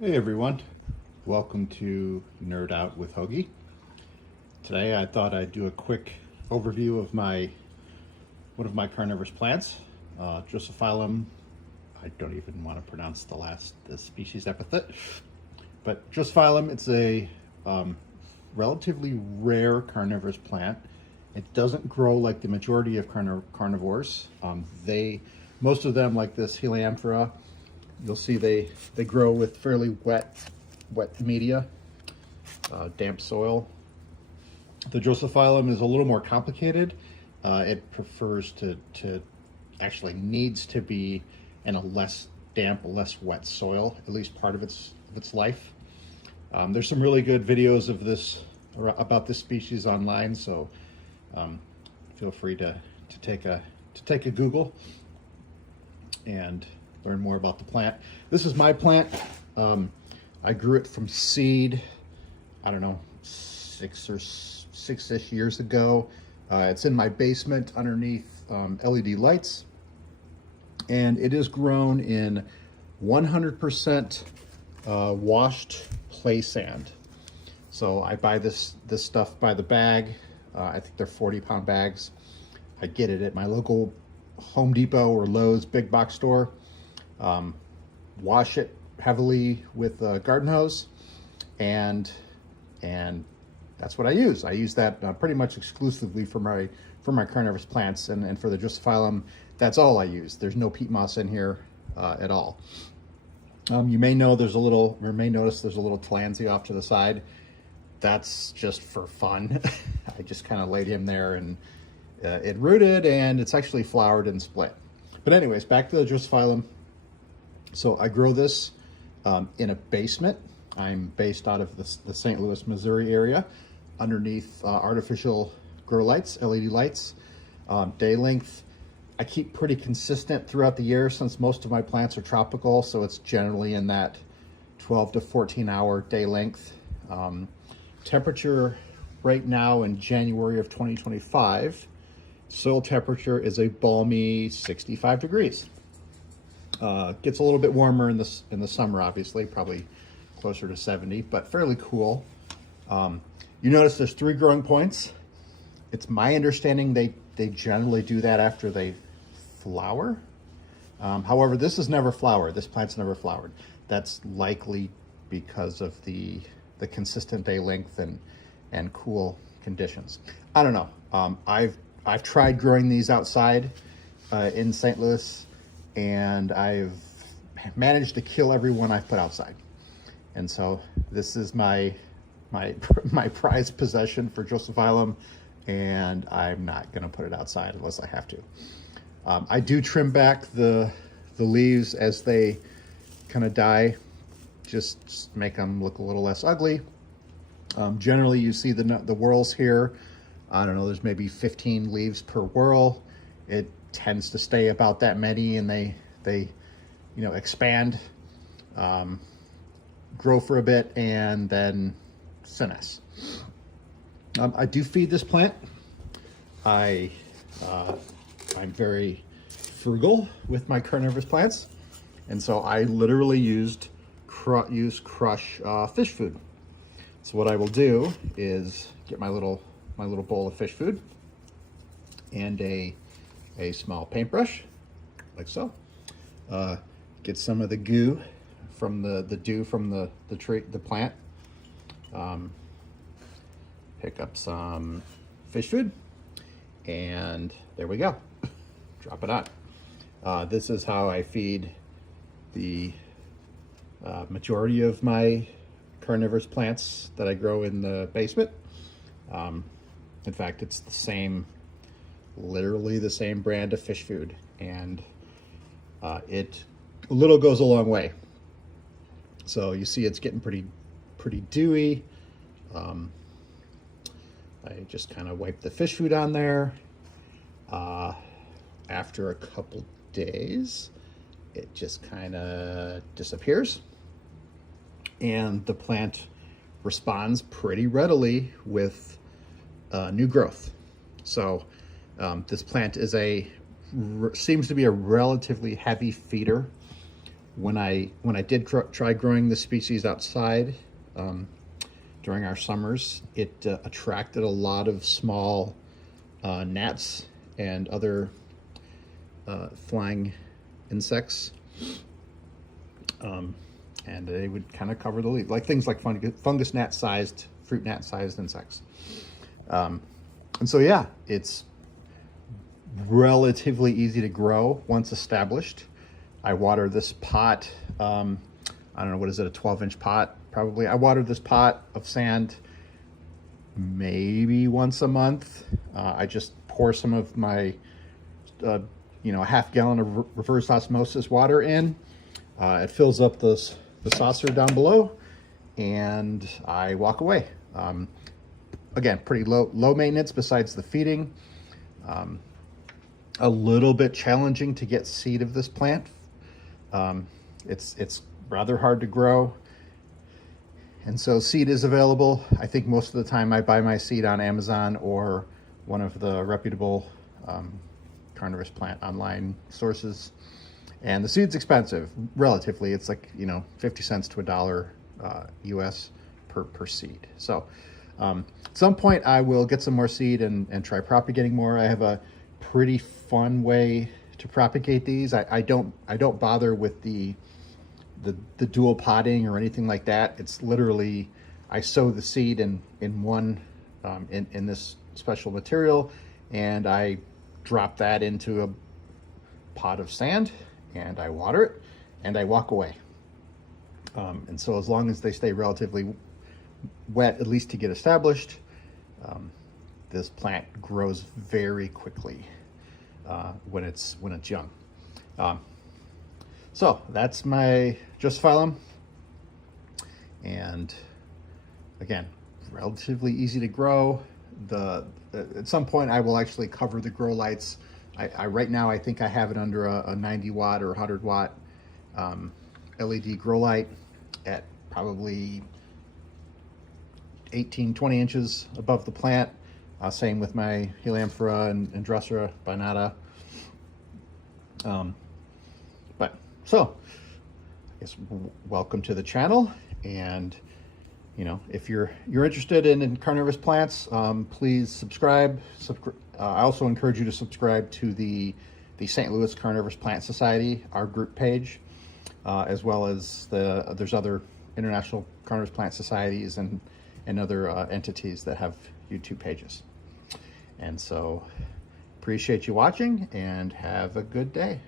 Hey everyone, welcome to Nerd Out with Hoagie. Today I thought I'd do a quick overview of one of my carnivorous plants, Drosophyllum. I don't even want to pronounce the species epithet, but Drosophyllum. It's a relatively rare carnivorous plant. It doesn't grow like the majority of carnivores. Most of them, like this Helianthera, you'll see they grow with fairly wet media, damp soil. The Drosophyllum is a little more complicated. It prefers to actually needs to be in a less damp, less wet soil, at least part of its life. There's some really good videos of this about this species online, so feel free to take a Google and learn more about the plant. This is my plant. I grew it from seed, I don't know, six-ish years ago. It's in my basement underneath LED lights, and it is grown in 100% washed play sand. So I buy this stuff by the bag. I think they're 40-pound bags. I get it at my local Home Depot or Lowe's big box store. Wash it heavily with a garden hose, and that's what I use. I use that pretty much exclusively for my carnivorous plants, and for the Drosophyllum, that's all I use. There's no peat moss in here at all. You may notice there's a little Tillandsia off to the side. That's just for fun. I just kind of laid him there, and it rooted, and it's actually flowered and split. But anyways, back to the Drosophyllum. So I grow this in a basement. I'm based out of the St. Louis, Missouri area, underneath artificial grow lights, LED lights. Day length, I keep pretty consistent throughout the year since most of my plants are tropical, so it's generally in that 12 to 14 hour day length. Temperature right now in January of 2025, soil temperature is a balmy 65 degrees. Gets a little bit warmer in the summer, obviously, probably closer to 70, but fairly cool. You notice there's 3 growing points. It's my understanding they generally do that after they flower. However, this has never flowered. This plant's never flowered. That's likely because of the consistent day length and cool conditions. I don't know. I've tried growing these outside in St. Louis, and I've managed to kill every one I've put outside. And so this is my prized possession for Drosophyllum, and I'm not gonna put it outside unless I have to. I do trim back the leaves as they kind of die, just make them look a little less ugly. Generally you see the whorls here. I don't know, there's maybe 15 leaves per whorl. It tends to stay about that many, and they expand, grow for a bit, and then senesce. I do feed this plant. I'm very frugal with my carnivorous plants, and so I literally use crush fish food. So what I will do is get my little bowl of fish food and a small paintbrush, like so. Get some of the goo from the dew from the tree, the plant. Pick up some fish food, and there we go. Drop it on. This is how I feed the majority of my carnivorous plants that I grow in the basement. In fact, it's literally the same brand of fish food, and it a little goes a long way. So you see it's getting pretty dewy. I just kind of wipe the fish food on there. After a couple days, it just kind of disappears, and the plant responds pretty readily with new growth. So this plant seems to be a relatively heavy feeder. when I did try growing the species outside during our summers, it attracted a lot of small gnats and other flying insects, and they would kind of cover the leaf, like things like fungus gnat-sized, fruit gnat-sized insects. And so yeah, it's relatively easy to grow once established. I water this pot, I don't know, what is it, a 12-inch pot probably. I water this pot of sand maybe once a month. I just pour some of my a half gallon of reverse osmosis water in. It fills up the saucer down below, and I walk away. Again, pretty low maintenance besides the feeding. A little bit challenging to get seed of this plant. It's rather hard to grow, and so seed is available. I think most of the time I buy my seed on Amazon or one of the reputable carnivorous plant online sources, and the seed's expensive relatively. It's like 50 cents to $1 US per seed. So at some point I will get some more seed and try propagating more. I have a pretty fun way to propagate these. I don't bother with the dual potting or anything like that. It's literally, I sow the seed in one in this special material, and I drop that into a pot of sand, and I water it, and I walk away. And so as long as they stay relatively wet, at least to get established, this plant grows very quickly when it's young. So that's my Drosophyllum, and again, relatively easy to grow. At some point I will actually cover the grow lights. I right now I think I have it under a 90 watt or 100 watt LED grow light at probably 18-20 inches above the plant. Same with my Helianthera and Drosera binata. So I guess welcome to the channel, and if you're interested in carnivorous plants, please subscribe. I also encourage you to subscribe to the St. Louis Carnivorous Plant Society, our group page, as well as there's other international carnivorous plant societies and other entities that have YouTube pages. And so appreciate you watching, and have a good day.